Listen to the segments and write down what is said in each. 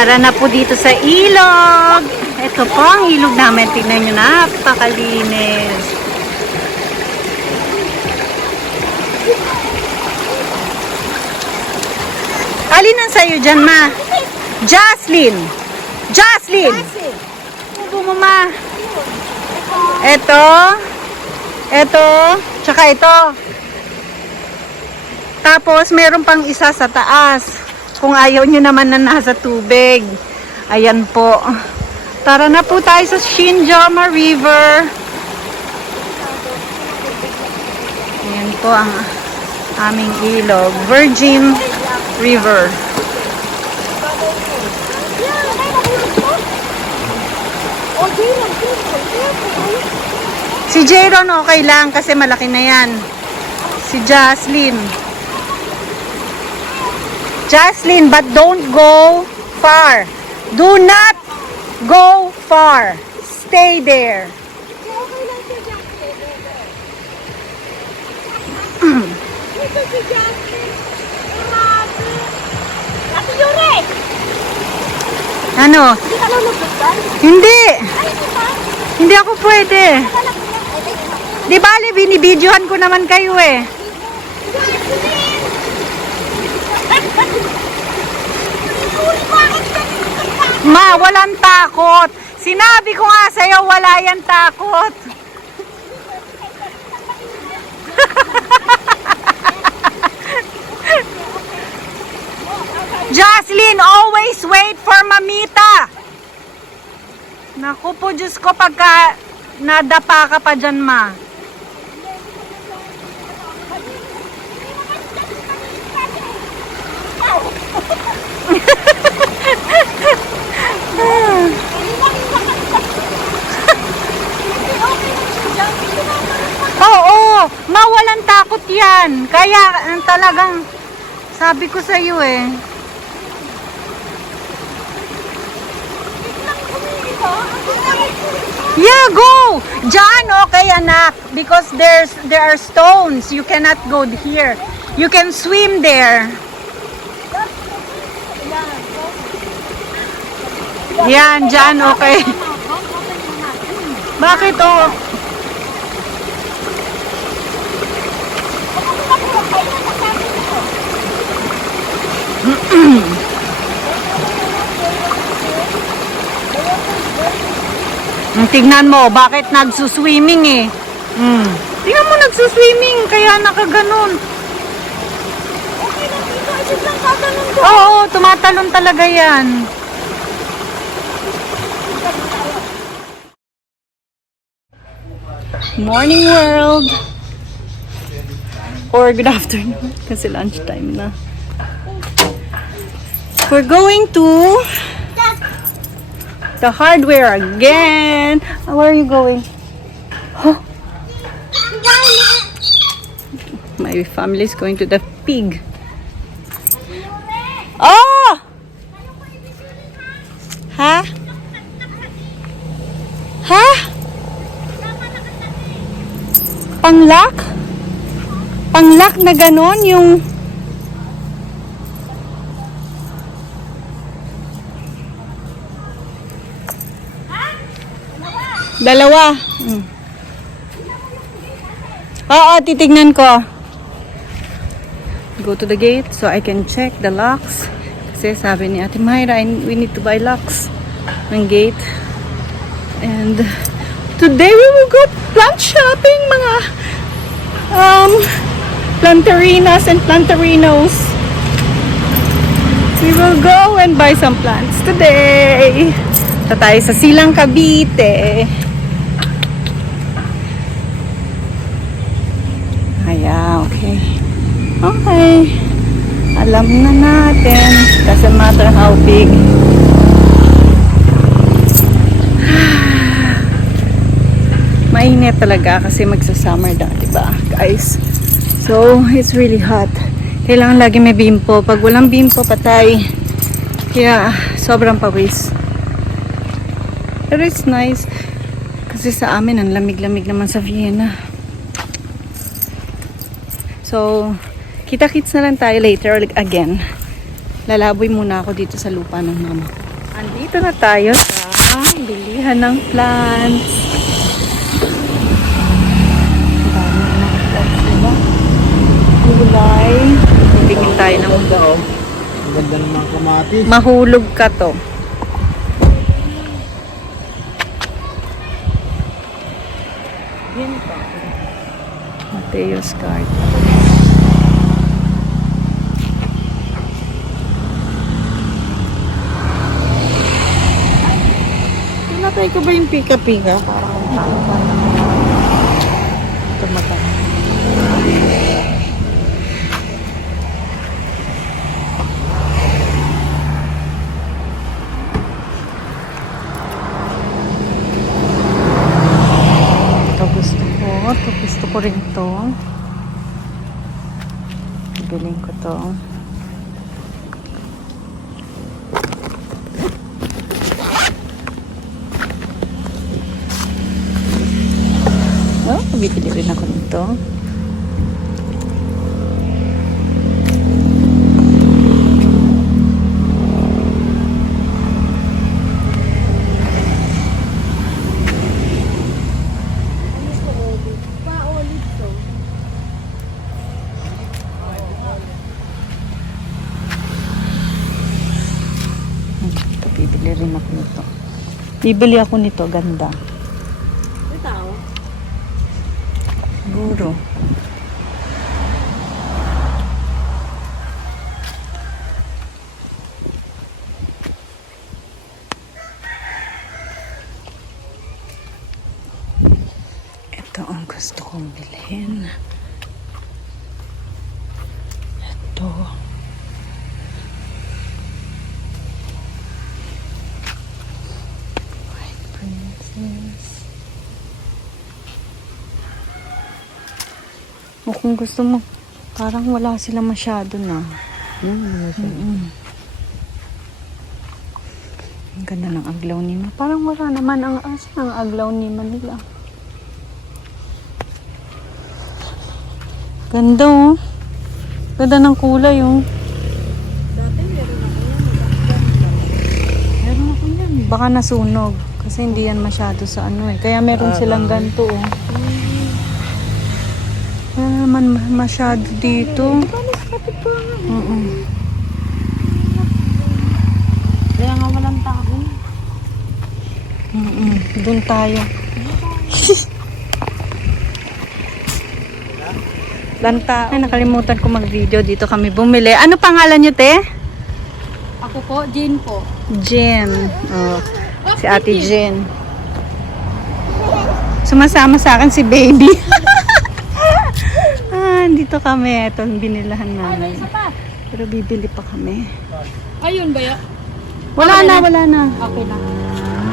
Tara na po dito sa ilog. Ito po ang ilog namin. Tingnan nyo, napakalinis. Alin ang sa'yo dyan, ma? Jocelyn! Jocelyn! Ubo mo, ma. Ito. Ito. Tsaka ito. Tapos, meron pang isa sa taas. Kung ayaw nyo naman na nasa tubig. Ayan po. Tara na po tayo sa Shinjama River. Ayan po ang aming ilog. Virgin River. Si Jayron okay lang kasi malaki na yan. Si Jocelyn. Jocelyn, but don't go far. Do not go far. Stay there. Ano? Hindi. Hindi ako pwede. Di bale, binibidyohan ko naman kayo eh. Ma, walang takot. Sinabi ko nga sa'yo, wala yan takot. Jocelyn, always wait for Mamita. Naku po, Diyos ko, pagka nadapa ka pa dyan, ma. Oo, mawalan takot yan. Kaya talagang sabi ko sa iyo eh. Yeah, go! Diyan, okay anak. Because there are stones. You cannot go here. You can swim there. Yan, diyan, okay. Bakit oh? Tingnan mo, bakit nagsuswimming eh? Tingnan mo, nagsuswimming, kaya nakaganon. Okay lang dito, isip lang kaganon ko. Oo, tumatalon talaga yan. Morning world! Or good afternoon, kasi lunchtime na. We're going to the hardware again. Where are you going? Oh. My family is going to the pig. Oh! Ha? Ha? Panglak? Panglak na ganon yung... Dalawa. Oo, titignan ko. Go to the gate so I can check the locks. Kasi sabi ni Ate Myra, we need to buy locks ng gate. And today we will go plant shopping, mga plantarinas and plantarinos. We will go and buy some plants today. Ito tayo sa Silang Cavite. Ayan, okay. Okay. Alam na natin. Doesn't matter how big. Mainit talaga kasi magsa-summer na, diba, guys? So, it's really hot. Kailangan lagi may bimpo. Pag walang bimpo, patay. Kaya, sobrang pawis. Pero it's nice. Kasi sa amin, ang lamig-lamig naman sa Vienna. So, kita-kits na lang tayo later again. Lalaboy muna ako dito sa lupa ng mama ko. Andito na tayo sa bilihan ng plants. Ang dami ng mga plants nila. Gulay. Tingin tayo ng Ang ganda ng mga kamatis. mahulog ka to. Mateo's Garden. Tinatay ko ba yung pika-pika? Parang Tumagal. Ito gusto ko. Ito gusto ko rin to. Bibiling ko to. Oh, bibili rin ako nito. Ito, bibili rin ako nito. Bibili ako nito, ganda. Siguro. Ito ang gusto kong bilhin. Ito. White Princess. O kung gusto mo, parang wala sila masyado na. Ang ganda ng aglaw nima. Parang wala naman ang aglaw nima nila. Ganda oh. Ganda ng kulay oh. Meron ako yan. Baka nasunog. Kasi hindi yan masyado sa ano eh. Kaya meron silang ganito oh. Wala naman masyado dito. Kaya nga walang tao. Doon tayo. Lanta. Ay, nakalimutan ko mag-video. Dito kami bumili. Ano pangalan niyo, te? Ako po, Jean po. Jen. Oh, si Ate Jen. Sumasama sa akin si Baby. Dito kami. Ito ang binilahan namin. Pero bibili pa kami. Ayun ba ya? Wala na. Okay na.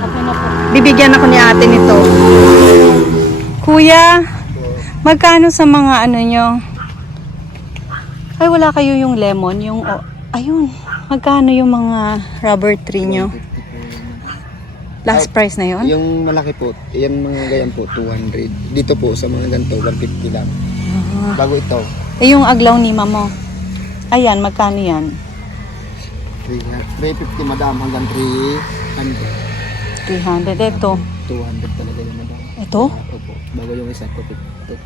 Okay na po. Bibigyan ako ni ate nito. Kuya, magkano sa mga ano nyo? Ay, wala kayo yung lemon? Yung, ayun. Magkano yung mga rubber tree nyo? Last price na yun? Yung malaki po, yung mga ganyan po, 200. Dito po sa mga ganito, 150 lang. Bago ito, Eh, yung aglaw nima mo. Ayan, magkano yan? 350 madam hanggang 300. 300. Ito. 200 talaga yung madam. Ito? Opo, bago yung isa, 250.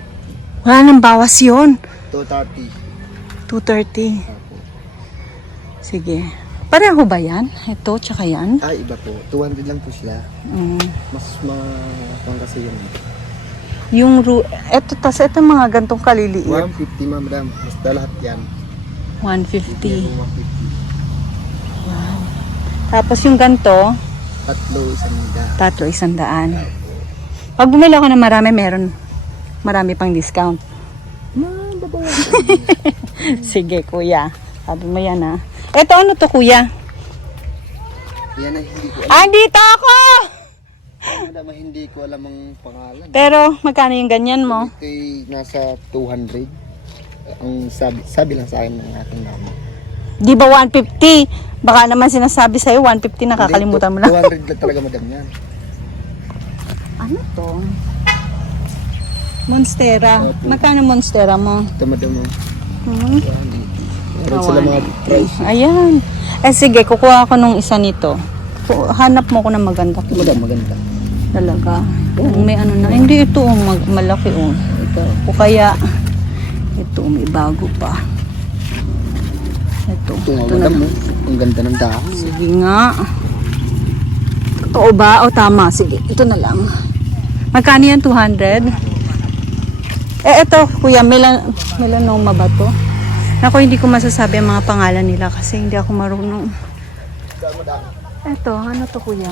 Wala nang bawas yun. 230. 230. Opo. Sige. Pareho ba yan? Ito, tsaka yan? Ay, iba po. 200 lang po sila. Mas pang kasi yun. Ito, tas ito mga gantong kaliliit. 150 madam. Basta lahat yan. 150. Yan, 150. Wow. Tapos yung ganto, Tatlo, 100. 100. Pag bumili ako ng marami pang discount. Sige, kuya. Sabi mo yan, ha. Ito, ano to, kuya? Yan ay hindi ko Dito ako! madam, hindi ko alam ang pangalan. Pero, magkano yung ganyan mo? Ito'y nasa 200. Ang sabi lang sa akin ng aking mama. Di ba 150? Baka naman sinasabi sa'yo, 150 nakakalimutan mo na. 200 lang talaga madam yan. Ano to? Monstera. Opo. Magkano Monstera mo? Ito madam mo. Hmm? Meron sila mga price. Ayan. Eh sige, kukuha ako nung isa nito. hanap mo ko na maganda. Madam, maganda. Talaga. Yung may ano na. Hindi ito, malaki oh. Ito. O kaya, ito, may bago pa. Ito. Ito nga, Ito na. madam. Ang ganda ng dahon. Sige nga. Totoo ba? O tama. Sige, ito na lang. Magkano yan? 200? Ito, kuya, melanoma ba to? Ako, hindi ko masasabi ang mga pangalan nila kasi hindi ako marunong. Ito, ano to, kuya?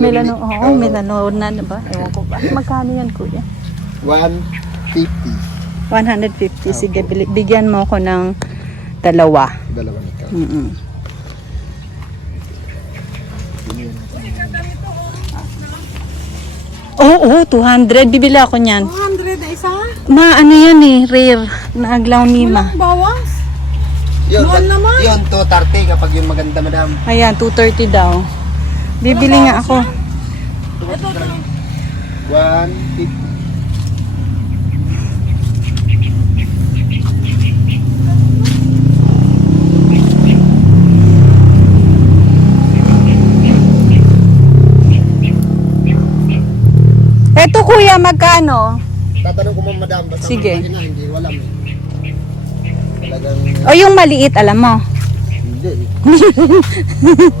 Melanoma na ba? Ewan ko ba? Magkano yan, kuya? 150. 150. Sige, bigyan mo ako ng dalawa. Dalawa nito. Oo, 200. Bibili ako niyan. 200 na isa? Ano yan eh, rare. Na aglaw ni ma. Walang bawas. Yun, Mahal naman. yun, 230 kapag yung maganda, madam. Ayan, 230 daw. Bibili nga ako. 150. Eto kuya, magkano? Tatanong ko mo, madam. Basta Sige. na, hindi, wala mo. Talagang, O yung maliit, alam mo. hindi.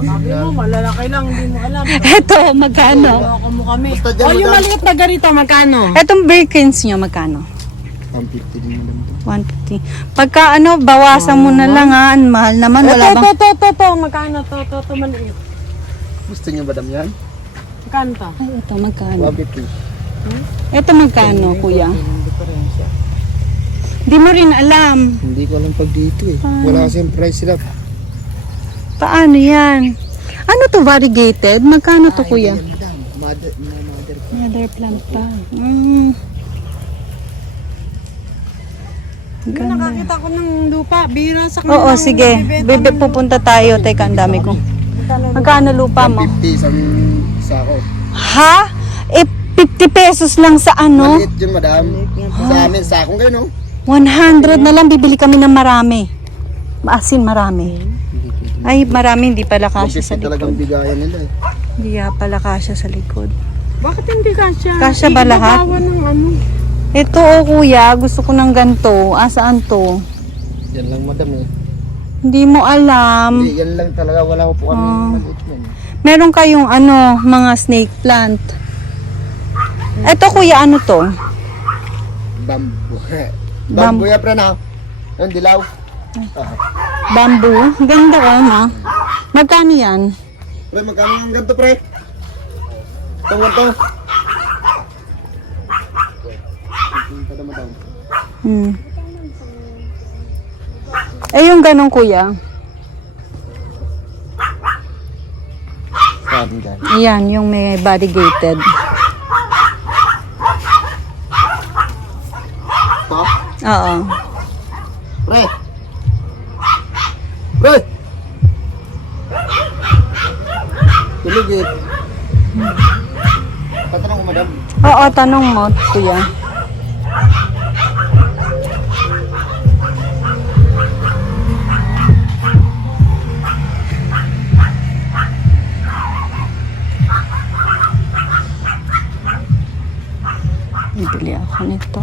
Sabi mo, malalaki lang, hindi mo alam. Eto, magkano? Loko mo kami. Basta dyan, O yung madam. maliit na ganito, magkano? Etong Birkins nyo, magkano? 150 din, madam. 150. Pagka bawasan mo na lang ha. Ang mahal naman, wala bang... Ito, magkano to, maliit. Gusto niyo, madam, yan? Magkano to? Ay, ito, magkano? 150. Ito, magkano, kuya? Hindi mo rin alam. Hindi ko alam pag dito eh. Wala kasing price sila. Paano yan? Ano to, variegated? Magkano to, kuya? Ayan, madam. Mother. Mother plant pa. Hindi, nakakita ko ng lupa. Bira sa Oo, sige. Pupunta tayo. Teka, ang dami ko. Magkano lupa mo? 150 isang sako. Ha? 50 pesos lang sa ano? Maliit yun, madam. Sa amin, sakong kayo, no? 100 na lang. Bibili kami ng marami. Asin marami. Ay, marami. Hindi pala kasya sa Kasi talagang likod. bigayan nila eh. Hindi pala kasya sa likod. Bakit hindi kasya? Kasya ba lahat? Ibagawa ng ano. Ito, kuya. Gusto ko ng ganito. Saan to? Yan lang, madam eh. Hindi mo alam. Hindi, yan lang talaga. Wala ko po kami maliit yan. Meron kayong mga snake plant. Ito, kuya, ano to? Bamboo. Bamboo ya, pre, na. Yung dilaw. Bamboo. Ganda ma. Magkano yan? Pre, magkano yung ganito, pre? Tungkol to. Ito, madam. Yung ganun, kuya. Saan dyan? Ayan, yung may variegated. Ito? Oo. Pre! Pre! Tulog eh. Patanong ko, madam. Oo, tanong mo, kuya. Bibili ako nito.